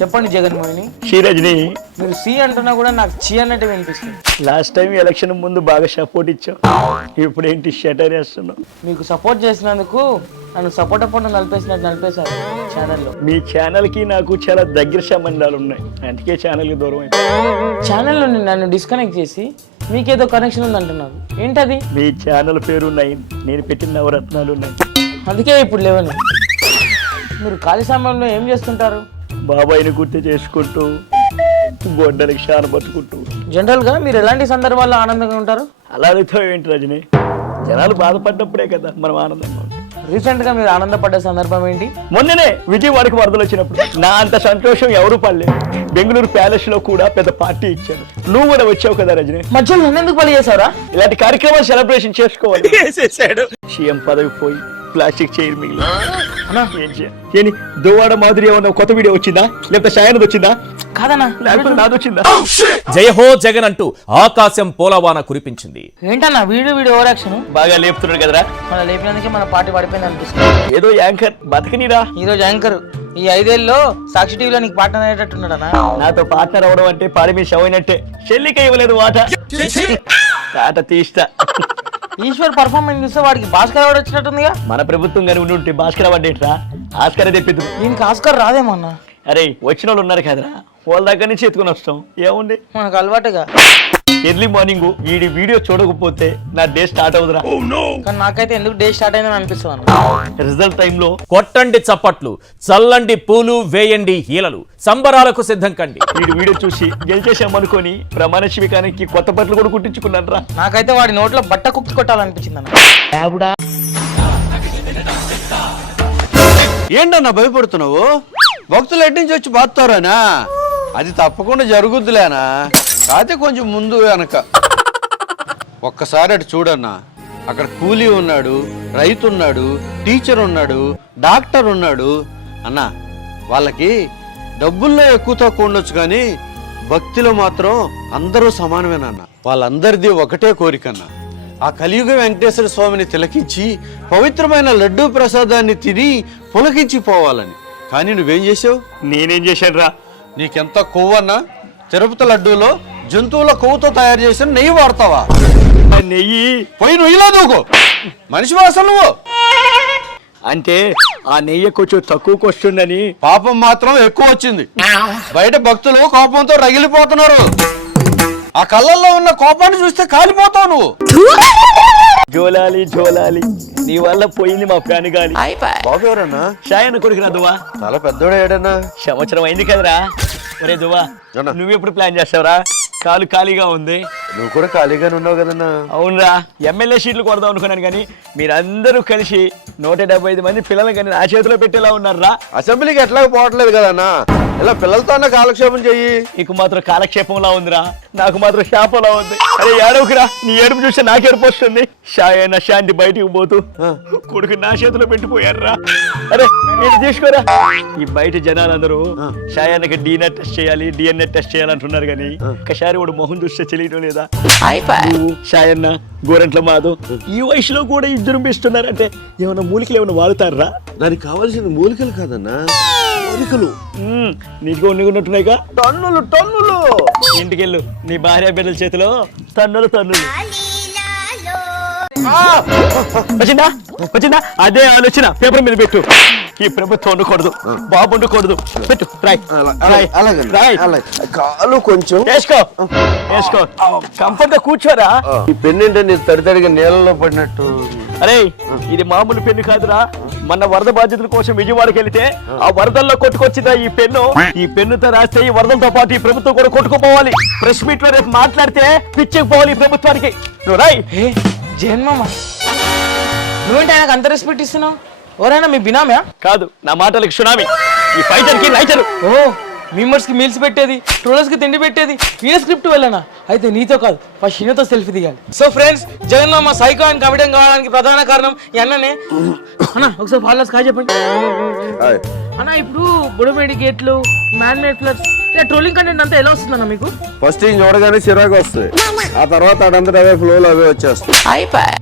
చెప్పండి జగన్మోహిని శ్రీరజని. మీరు సి అంటున్నా కూడా నాకు చి అన్నట్టు వినిపిస్తుంది. లాస్ట్ టైం ఎలక్షన్ ముందు బాగా సపోర్ట్ ఇచ్చావు ఇప్పుడు ఏంటి షటర్ వేస్తున్నావు మీకు సపోర్ట్ చేసినందుకు నన్ను సపోర్ట్ అప్పుడు నలిపేసినట్టు నలిపేశారు ఛానల్లో మీ ఛానల్కి నాకు చాలా దగ్గర సంబంధాలు ఉన్నాయి. అందుకే ఛానల్కి దూరం అయిపోయింది ఛానల్ నుండి నన్ను డిస్కనెక్ట్ చేసి మీకేదో కనెక్షన్ ఉంది అంటున్నారు ఏంటది? మీ ఛానల్ పేరు నైన్ నేను పెట్టిన నవరత్నాలు ఉన్నాయి. అందుకే ఇప్పుడు లేవని. మీరు ఖాళీ సమయంలో ఏం చేస్తుంటారు? బాబాయిని గుర్తు చేసుకుంటూ గొడ్డలకి షాన పట్టుకుంటూ. జనరల్గా మీరు ఎలాంటి సందర్భాల్లో ఆనందంగా ఉంటారు? అలా అడుగుతావు ఏంటి రజని? జనాలు బాధపడ్డప్పుడే కదా మనం ఆనందంగా ఉంటాం. రీసెంట్గా మీరు ఆనందపడ్డ సందర్భం ఏంటి? మొన్ననే విజయవాడకి వరదలు వచ్చినప్పుడు నా అంత సంతోషం ఎవరు పడలేదు. బెంగళూరు ప్యాలెస్లో కూడా పెద్ద పార్టీ ఇచ్చాను నువ్వు కూడా వచ్చావు కదా రజని? మధ్యలో నన్ను ఎందుకు పని చేశారా ఇలాంటి కార్యక్రమాలు సెలబ్రేషన్ చేసుకోవాలి. సీఎం పదవి పోయి ప్లాస్టిక్ చైర్ మిగిలి. ఏంటి? దువ్వాడ మాదిరి ఏమన్నా కొత్త వీడియో వచ్చిందా? లేకపోతే షాయనది వచ్చిందా? కాదన్నా లేకపోతే నాది వచ్చిందా జయహో జగన్ అంటూ ఆకాశం పోలవాన కురిపించింది. ఏంటన్నా వీడియో వీడియో ఓవర్ యాక్షన్? బాగా లేపుతున్నాడు కదరా. మన లేపినందుకే మన పార్టీ పడిపోయింది అనిపిస్తుంది. ఏదో యాంకర్ బతకనిరా. ఈ రోజు యాంకర్ ఈ ఐదేళ్ళలో సాక్షి టీవీలో నీకు పార్ట్నర్ అయ్యేటట్టున్నాడనా నాతో పార్ట్నర్ అవడం అంటే పాడి మీ షవ్ అయినట్టే. చెల్లిక ఇవ్వలేదు వాట. తాట తీస్తా. ఈశ్వర్ పర్ఫార్మెన్స్ చూస్తే వాడికి భాస్కర్ అవార్డు వచ్చినట్టుందిగా. మన ప్రభుత్వం కానీ ఉండి ఉంటే భాస్కర్ అవ్వడేట్రా ఆస్కర్ తెప్పిద్దు? దీనికి ఆస్కర్ రాదేమన్నా అరే వచ్చిన వాళ్ళు ఉన్నారు కదరా. వాళ్ళ దగ్గర నుంచి ఎత్తుకొని వస్తాం. ఏముంది? మనకు అలవాటుగా. ఎర్లీ మార్నింగ్ వీడి వీడియో చూడకపోతే నా డే స్టార్ట్ అవుతురా కానీ నాకైతే ఎందుకు డే స్టార్ట్ అయిందని అనిపిస్తుంది అన్న. రిజల్ట్ టైంలో కొట్టండి చప్పట్లు చల్లండి పూలు వేయండి హీలలు సంబరాలకు సిద్ధం కండి. వీడి వీడియో చూసి గెలిచేసామనుకొని ప్రమాణ శివికానికి కొత్త బట్టలు కూడా కుట్టించుకున్నాను రా నాకైతే వాడి నోట్లో బట్ట కుక్కి కొట్టాలనిపించింది అన్న. ఏంటన్నా భయపడుతున్నావు? భక్తులు ఎటు నుంచి వచ్చి బాగుతారానా అది తప్పకుండా జరుగుద్దులేనా? కాకపోతే కొంచెం ముందు వెనక. ఒక్కసారి అటు చూడన్నా. అక్కడ కూలీ ఉన్నాడు రైతు ఉన్నాడు టీచర్ ఉన్నాడు డాక్టర్ ఉన్నాడు. అన్నా వాళ్ళకి డబ్బుల్లో ఎక్కువ తక్కువ ఉండొచ్చు కానీ భక్తిలో మాత్రం అందరూ సమానమేనన్న వాళ్ళందరిది ఒకటే కోరికన్నా ఆ కలియుగ వెంకటేశ్వర స్వామిని తిలకించి పవిత్రమైన లడ్డూ ప్రసాదాన్ని తిని పులకించి పోవాలని. కానీ నువ్వేం చేసావు నేనేం చేశాను రా నీకెంత కొవ్వన్నా? తిరుపతి లడ్డూలో జంతువుల కొవ్వుతో తయారు చేసిన నెయ్యి వాడతావా? నెయ్యి? పోయి నువ్వులా దూకు. మనిషి వాసన నువ్వు. అంటే ఆ నెయ్యి కొంచెం తక్కువకి వస్తుందని పాపం మాత్రం ఎక్కువ వచ్చింది. బయట భక్తులు కోపంతో రగిలిపోతున్నారు. ఆ కళ్ళల్లో ఉన్న కోపాన్ని చూస్తే కాలిపోతావు నువ్వు. జోలాలి జోలాలి. నీ వల్ల పోయింది మా ఫ్యాన్ గాలి బాబు ఎవరన్నా? షాయన కొడుకు రా దువా చాలా పెద్దోడు ఏడన్నా? సంవత్సరం అయింది కదరా. ఒరే దువా. నువ్వెప్పుడు ప్లాన్ చేస్తావురా? కాలు ఖాళీగా ఉంది. నువ్వు కూడా ఖాళీగానే ఉన్నావు కదన్నా. అవునరా ఎమ్మెల్యే సీట్లు కొడదాం అనుకున్నాను కానీ మీరందరూ కలిసి నూట డెబ్బై ఐదు మంది పిల్లలు కానీ నా చేతిలో పెట్టేలా ఉన్నారా? అసెంబ్లీకి ఎట్లాగ పోవట్లేదు కదన్నా. ఇలా పిల్లలతో అన్న కాలక్షేపం చెయ్యి. నీకు మాత్రం కాలక్షేపంలా ఉందిరా. నాకు మాత్రం శాపంలా ఉంది. అరే ఏడవకురా. నీ ఏడుపు చూస్తే నాకు ఏడుపు వస్తుంది. షాయన శాంతి బయటికి పోతూ కొడుకు నా చేతిలో పెట్టిపోయారురా అరే నేను తీసుకోరా. ఈ బయట జనాలందరూ షాయానికి డీఎన్ఏ టెస్ట్ చేయాలి డిఎన్ఏ టెస్ట్ చేయాలంటున్నారు కానీ ఒకసారి వాడు మొహం చూస్తే తెలియడం లేదా? షాయన్న గోరంట్ల మాధవ్ ఈ వయసులో కూడా ఇద్దరు ఇస్తున్నారంటే ఏమైనా మూలికలు ఏమైనా వాడుతారా దానికి కావాల్సిన మూలికలు కాదన్నా. మ్మ్, నీటిగా ఉన్నట్టున్నాయిగా? టన్నులు టన్నులు ఇంటికెళ్ళు నీ భార్య బిడ్డల చేతిలో తన్నులు తన్నులు. వచ్చిందా? వచ్చిందా? అదే ఆలోచన పేపర్ మీద పెట్టు. ఈ ప్రభుత్వం ఉండకూడదు బాబు ఉండకూడదు పెట్టు రాయ్ రాయ్ అలాగే రాయ్ అలాగే. కాలు కొంచెం. వేసుకో. వేసుకో. కంఫర్ట్గా కూర్చోరా ఈ పెన్ను ఏంటంటే తడి తడిగా నీళ్ళలో పడినట్టు. అరే ఇది మామూలు పెన్ను కాదురా. మొన్న వరద బాధ్యతల కోసం విజయవాడకి వెళితే ఆ. వరదల్లో కొట్టుకొచ్చిందా ఈ పెన్ను. ఈ పెన్నుతో రాస్తే ఈ వరదలతో పాటు ఈ ప్రభుత్వం కూడా కొట్టుకుపోవాలి. ప్రెస్ మీట్లో రేపు మాట్లాడితే పిచ్చికి పోవాలి ఈ ప్రభుత్వానికి. నువ్వు రాయ్. ఏ జన్మమ్మ నువ్వేంటి ఆయనకు అంత రెస్పెక్ట్ ఇస్తున్నావు? ఎవరైనా మీ బినామా కాదు నా మాటలకి సునామీ. ఈ ఫైటర్కి లైటర్ ఓ మెంబర్స్కి మీల్స్ పెట్టేది ట్రోలర్స్కి తిండి పెట్టేది ఈయన స్క్రిప్ట్ వెళ్ళనా అయితే నీతో కాదు ఫస్ట్ ఈయనతో సెల్ఫీ దిగాలి. సో ఫ్రెండ్స్ జగన్ మా సైకో అండ్ కమిటం కావడానికి ప్రధాన కారణం ఈ అన్ననే. అన్న ఒకసారి ఫాలోవర్స్ కాదు చెప్పండి. అన్న ఇప్పుడు బుడమేడి గేట్లు man made floods trolling content అంతా ఎలా వస్తుందన్న మీకు? ఫస్ట్ చూడగానే చిరాకు వస్తుంది. ఆ తర్వాత అడంతట అవే ఫ్లోలో అవే వచ్చేస్తాయి